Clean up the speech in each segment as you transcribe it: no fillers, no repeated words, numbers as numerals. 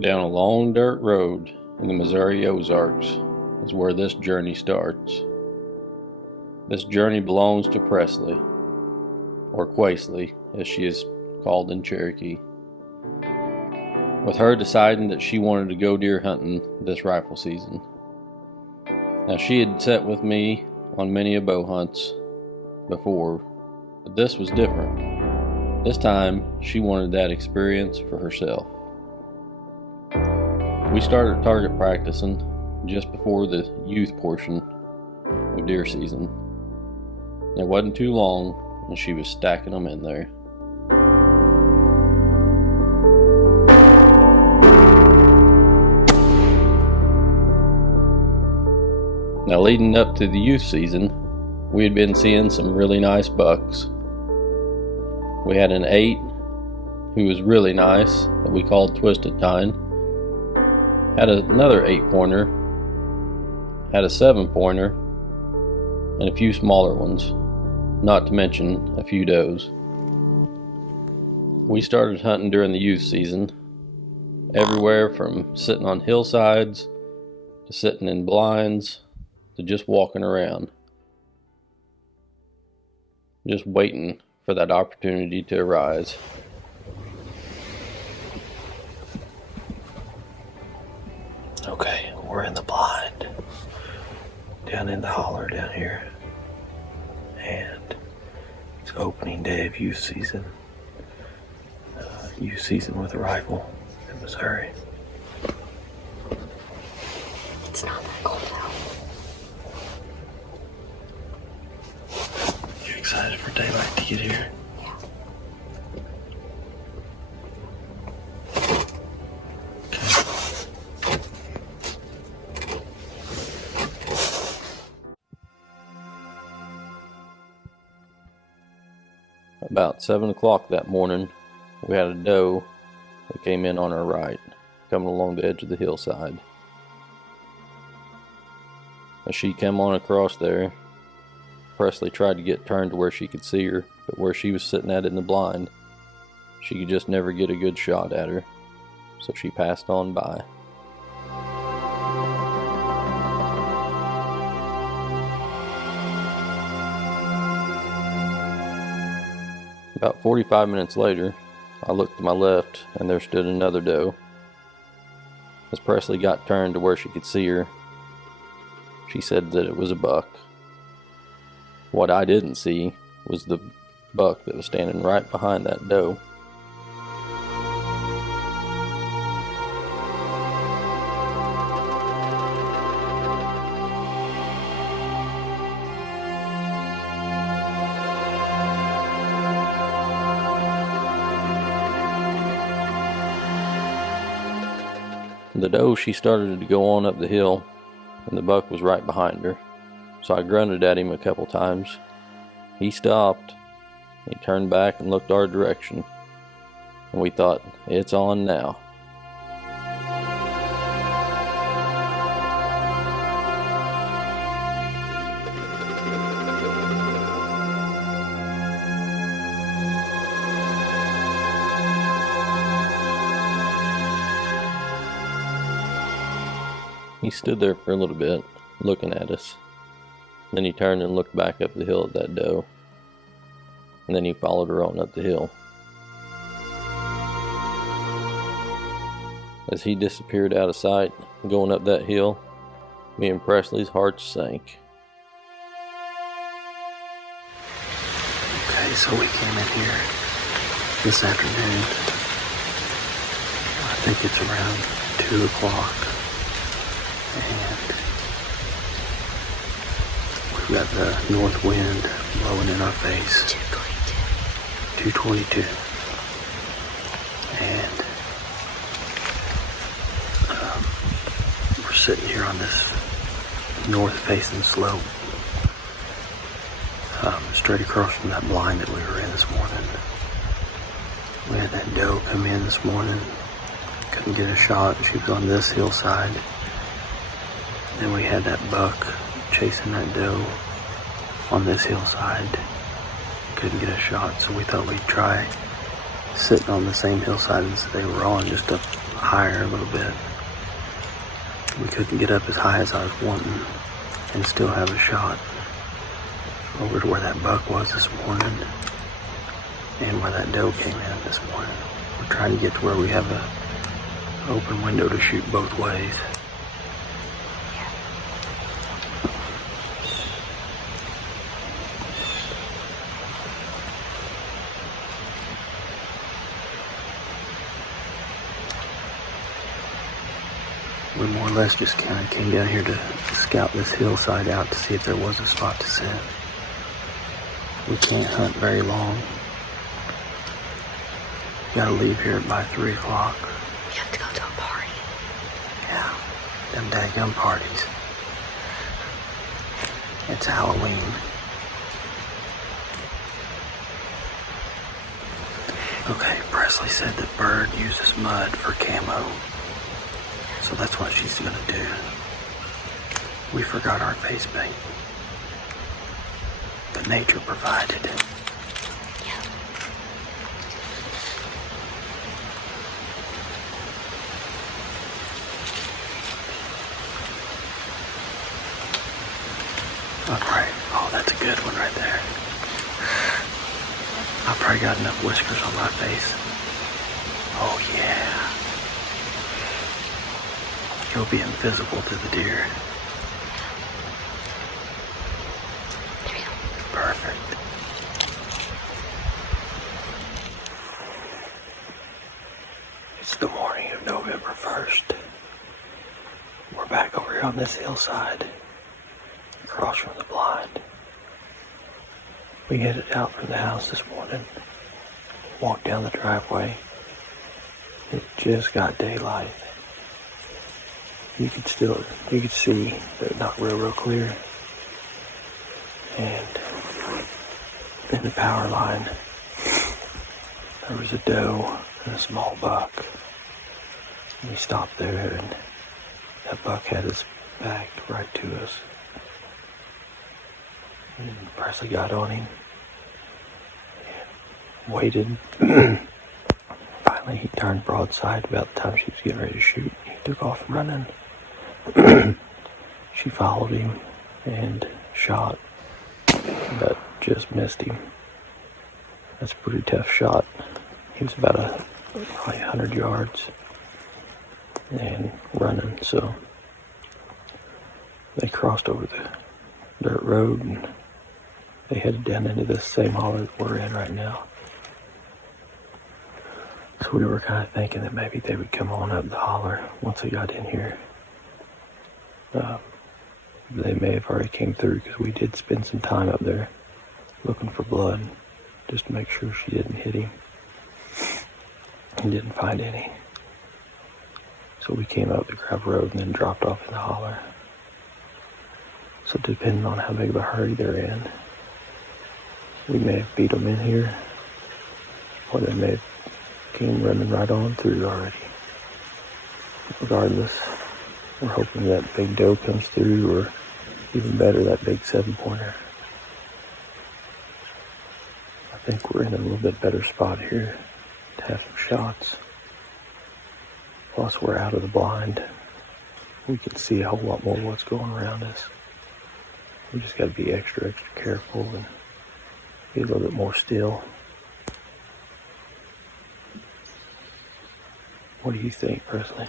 Down a long dirt road in the Missouri Ozarks is where this journey starts. This journey belongs to Presley, or Quasley as she is called in Cherokee, with her deciding that she wanted to go deer hunting this rifle season. Now, she had sat with me on many a bow hunts before, but this was different. This time, she wanted that experience for herself. We started target practicing just before the youth portion of deer season. It wasn't too long, and she was stacking them in there. Now, leading up to the youth season, we had been seeing some really nice bucks. We had an 8 who was really nice that we called Twisted Tine. Had another 8-pointer, had a 7-pointer, and a few smaller ones, not to mention a few does. We started hunting during the youth season, everywhere from sitting on hillsides to sitting in blinds to just walking around, just waiting for that opportunity to arise. Okay, we're in the blind, down in the holler down here, and it's opening day of youth season. Youth season with a rifle in Missouri. It's not that cold out. You excited for daylight to get here? Yeah. About 7 o'clock that morning, we had a doe that came in on our right, coming along the edge of the hillside. As she came on across there, Presley tried to get turned to where she could see her, but where she was sitting at in the blind, she could just never get a good shot at her, so she passed on by. About 45 minutes later, I looked to my left and there stood another doe. As Presley got turned to where she could see her, she said that it was a buck. What I didn't see was the buck that was standing right behind that doe. The doe, she started to go on up the hill, and the buck was right behind her. So I grunted at him a couple times. He stopped. He turned back and looked our direction. And we thought, it's on now. He stood there for a little bit, looking at us. Then he turned and looked back up the hill at that doe. And then he followed her on up the hill. As he disappeared out of sight, going up that hill, me and Presley's hearts sank. Okay, so we came in here this afternoon. I think it's around 2 o'clock. And we've got the north wind blowing in our face. 222. And we're sitting here on this north-facing slope, straight across from that blind that we were in this morning. We had that doe come in this morning. Couldn't get a shot. She was on this hillside. Then we had that buck chasing that doe on this hillside. Couldn't get a shot, so we thought we'd try sitting on the same hillside as they were on, just up higher a little bit. We couldn't get up as high as I was wanting and still have a shot. Over to where that buck was this morning and where that doe came in this morning. We're trying to get to where we have an open window to shoot both ways. We more or less just kind of came down here to scout this hillside out to see if there was a spot to sit. We can't hunt very long. Gotta leave here by 3 o'clock. You have to go to a party. Yeah, them daggum parties. It's Halloween. Okay, Presley said that Bird uses mud for camo. So that's what she's gonna do. We forgot our face paint. But nature provided. Yeah. Alright. Oh, that's a good one right there. I probably got enough whiskers on my face. Oh yeah. You'll be invisible to the deer. There we go. Perfect. It's the morning of November 1st. We're back over here on this hillside, across from the blind. We headed out from the house this morning, walked down the driveway. It just got daylight. You could see, but not real clear. And in the power line, there was a doe and a small buck. We stopped there, and that buck had his back right to us. And Presley got on him and waited. Finally, he turned broadside about the time she was getting ready to shoot. He took off running. She followed him and shot, but just missed him. That's a pretty tough shot. He was about probably 100 yards and running, so they crossed over the dirt road and they headed down into this same holler that we're in right now. So we were kind of thinking that maybe they would come on up the holler once they got in here. They may have already came through because we did spend some time up there looking for blood just to make sure she didn't hit him. And didn't find any. So we came up the gravel road and then dropped off in the holler. So depending on how big of a hurry they're in, we may have beat them in here, or they may have came running right on through already. Regardless, we're hoping that big doe comes through, or even better, that big 7-pointer. I think we're in a little bit better spot here to have some shots. Plus, we're out of the blind. We can see a whole lot more of what's going around us. We just got to be extra careful and be a little bit more still. What do you think, Presley?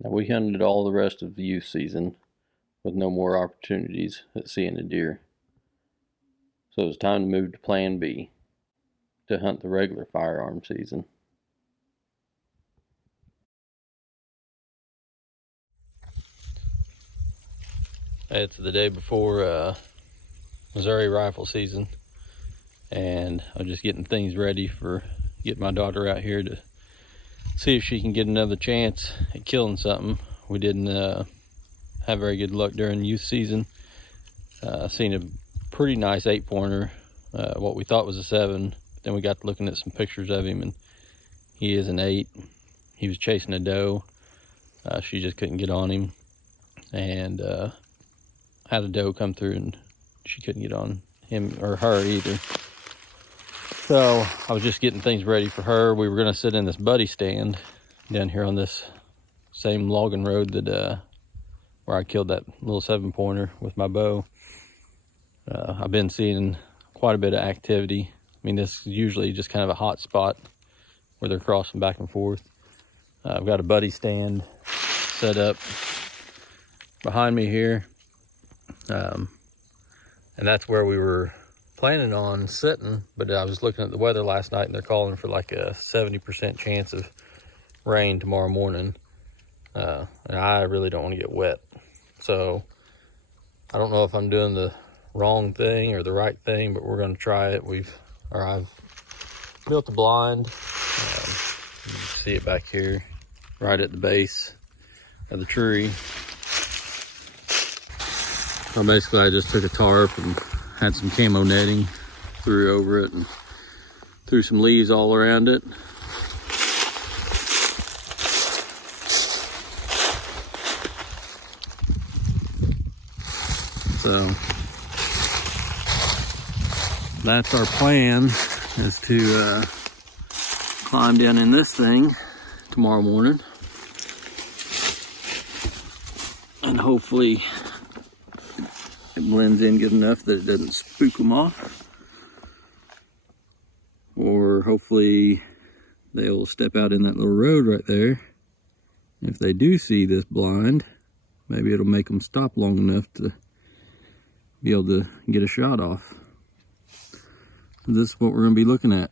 Now, we hunted all the rest of the youth season with no more opportunities at seeing a deer. So it was time to move to Plan B, to hunt the regular firearm season. It's the day before Missouri rifle season, and I'm just getting things ready for getting my daughter out here to see if she can get another chance at killing something. We didn't have very good luck during youth season. Seen a pretty nice 8-pointer, what we thought was a 7. Then we got to looking at some pictures of him, and he is an 8. He was chasing a doe. She just couldn't get on him, and had a doe come through, and she couldn't get on him or her either. So I was just getting things ready for her. We were gonna sit in this buddy stand down here on this same logging road that where I killed that little 7-pointer with my bow. I've been seeing quite a bit of activity. I mean, this is usually just kind of a hot spot where they're crossing back and forth. I've got a buddy stand set up behind me here. And that's where we were planning on sitting, but I was looking at the weather last night and they're calling for like a 70% chance of rain tomorrow morning. And I really don't want to get wet. So I don't know if I'm doing the wrong thing or the right thing, but we're going to try it. I've built a blind. You can see it back here, right at the base of the tree. So basically I just took a tarp and had some camo netting, threw over it and threw some leaves all around it. So that's our plan, is to climb down in this thing tomorrow morning. And hopefully it blends in good enough that it doesn't spook them off. Or hopefully they'll step out in that little road right there. If they do see this blind, maybe it'll make them stop long enough to be able to get a shot off. This is what we're going to be looking at.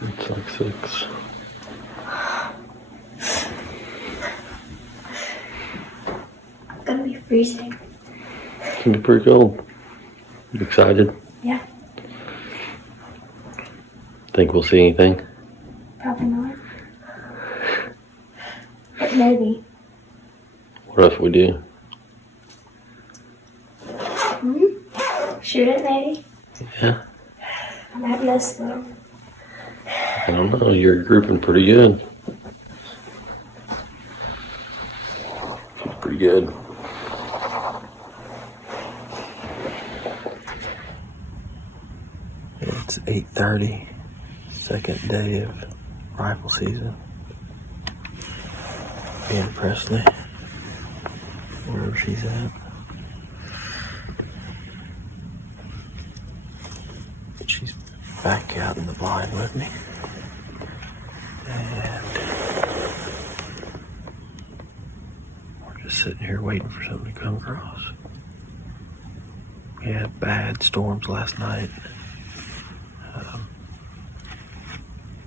It's like 6. I'm gonna be freezing. It's gonna be pretty cold. You excited? Yeah, Think we'll see anything? probably not. But maybe. What if we do? Shoot it, maybe. Yeah. I might miss though. I don't know. You're grouping pretty good. Feels pretty good. It's 8:30, second day of rifle season. In Presley, wherever she's at. She's back out in the blind with me. And we're just sitting here waiting for something to come across. We had bad storms last night.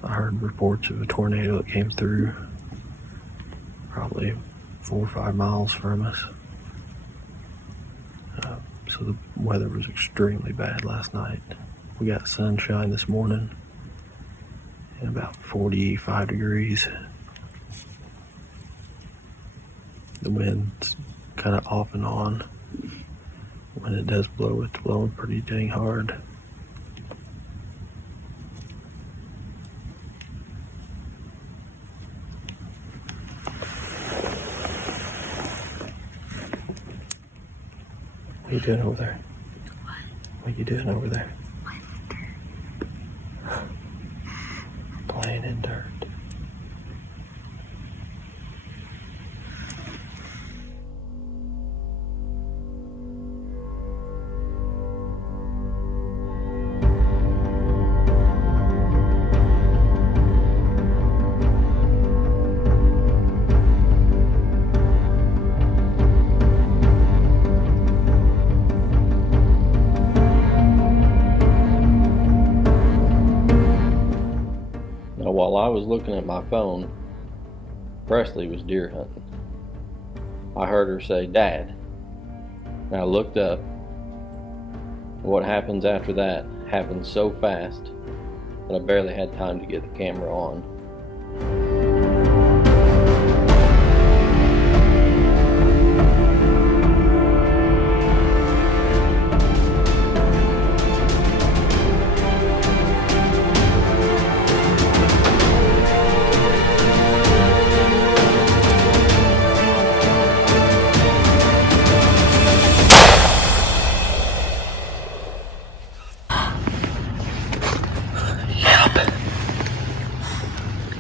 I heard reports of a tornado that came through probably 4 or 5 miles from us. So the weather was extremely bad last night. We got sunshine this morning and about 45 degrees. The wind's kind of off and on. When it does blow, it's blowing pretty dang hard. What are you doing over there? What are you doing over there? Playing in dirt. looking at my phone, Presley was deer hunting. I heard her say, "Dad." And I looked up. What happens after that happens so fast that I barely had time to get the camera on.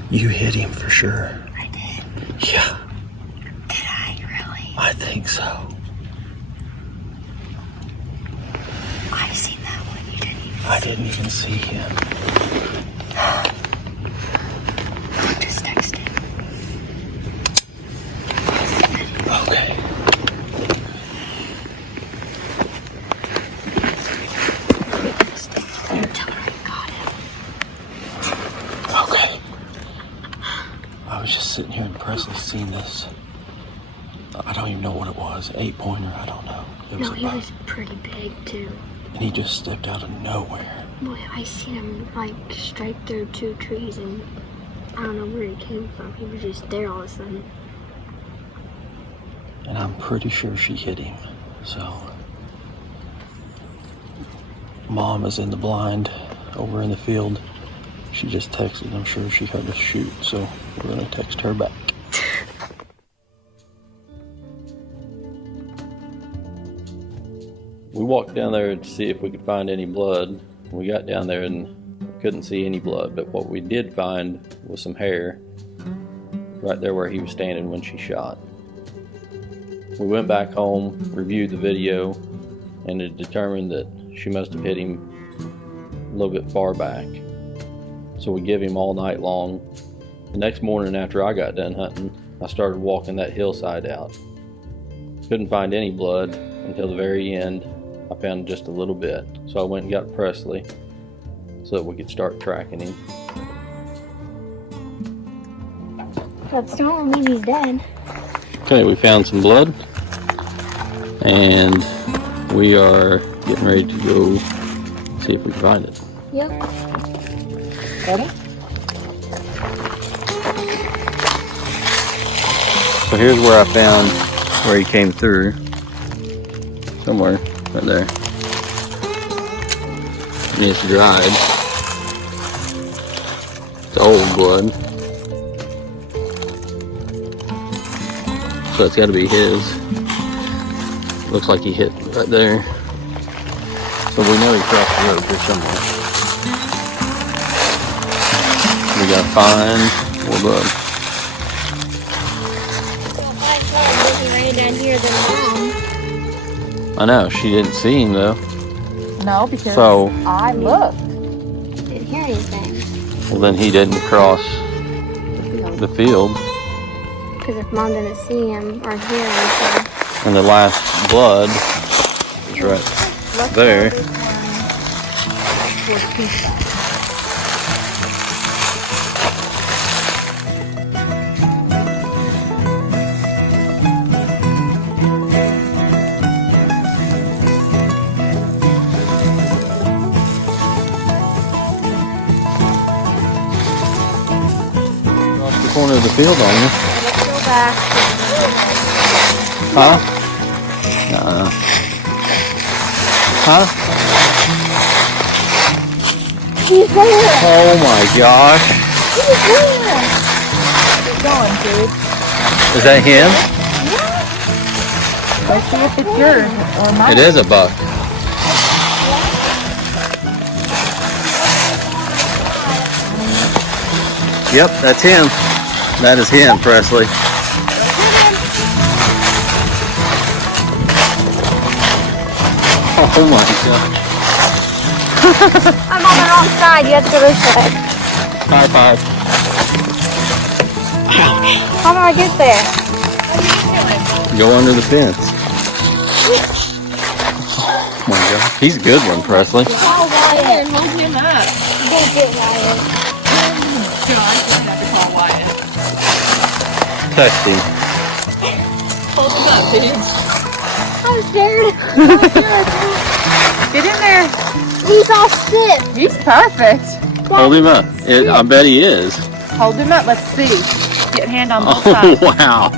You hit him for sure. I did. Yeah, Did I really? I think so. I seen that one. You didn't even. I didn't even see him. I just texted. Okay. Tell her I got him. Okay. I was just sitting here and Presley seen this. I don't even know what it was. 8-pointer, I don't know. It was No, a he buck. was pretty big too. And he just stepped out of nowhere. Boy, I seen him like strike through 2 trees, and I don't know where he came from. He was just there all of a sudden. And I'm pretty sure she hit him. So Mom is in the blind over in the field. She just texted. I'm sure she heard us shoot, so we're gonna text her back. We walked down there to see if we could find any blood. We got down there and couldn't see any blood, but what we did find was some hair right there where he was standing when she shot. We went back home, reviewed the video, and it determined that she must have hit him a little bit far back. So we give him all night long. The next morning after I got done hunting, I started walking that hillside out. Couldn't find any blood until the very end. I found just a little bit. So I went and got Presley so that we could start tracking him. That's don't mean he's dead. Okay, we found some blood and we are getting ready to go see if we can find it. Yep. Ready? So here's where I found where he came through. Somewhere right there. And it's dried. It's old blood. So it's got to be his. Looks like he hit right there. So we know he crossed the road here somewhere. We gotta find more blood. Right down here than Mom. I know, she didn't see him though. No, because So, I looked. Didn't hear anything. well then he didn't cross the field. Because if Mom didn't see him or hear anything. And the last blood is right there. Across the corner of the field on you. Let's go back. Huh? Huh? He's there. Oh my gosh. He's there. Keep going, dude. Is that him? Let's see if it's yours or mine. It is a buck. Yep, that's him. That is him, Presley. Oh my god. I'm on the wrong side. You have to go this side. High five. How do I get there? Go under the fence. Oh my god. He's a good one, Presley. Call Wyatt. Hold him up. Go get Wyatt. Gosh, we're gonna have to call protect him. Hold him up, dude. I'm scared. Get in there. He's all stiff. He's perfect. Hold him up. I bet he is. Hold him up. Let's see. Get hand on both Oh, sides. wow.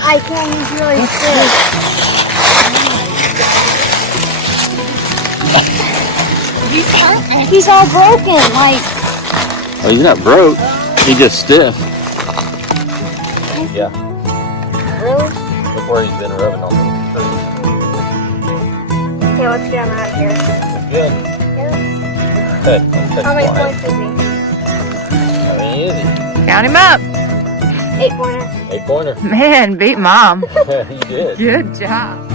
I can't. He's really stiff. He's perfect. He's all broken. Like. Oh, he's not broke. He's just stiff. Yeah. Really? Look where he's been rubbing on the trees. Okay, let's get him out of here. It's good. Yeah. Hey, let's take How many a flight. points is he? How many is he? Count him up. 8-pointer. 8-pointer. Man, beat mom. He did. Good job.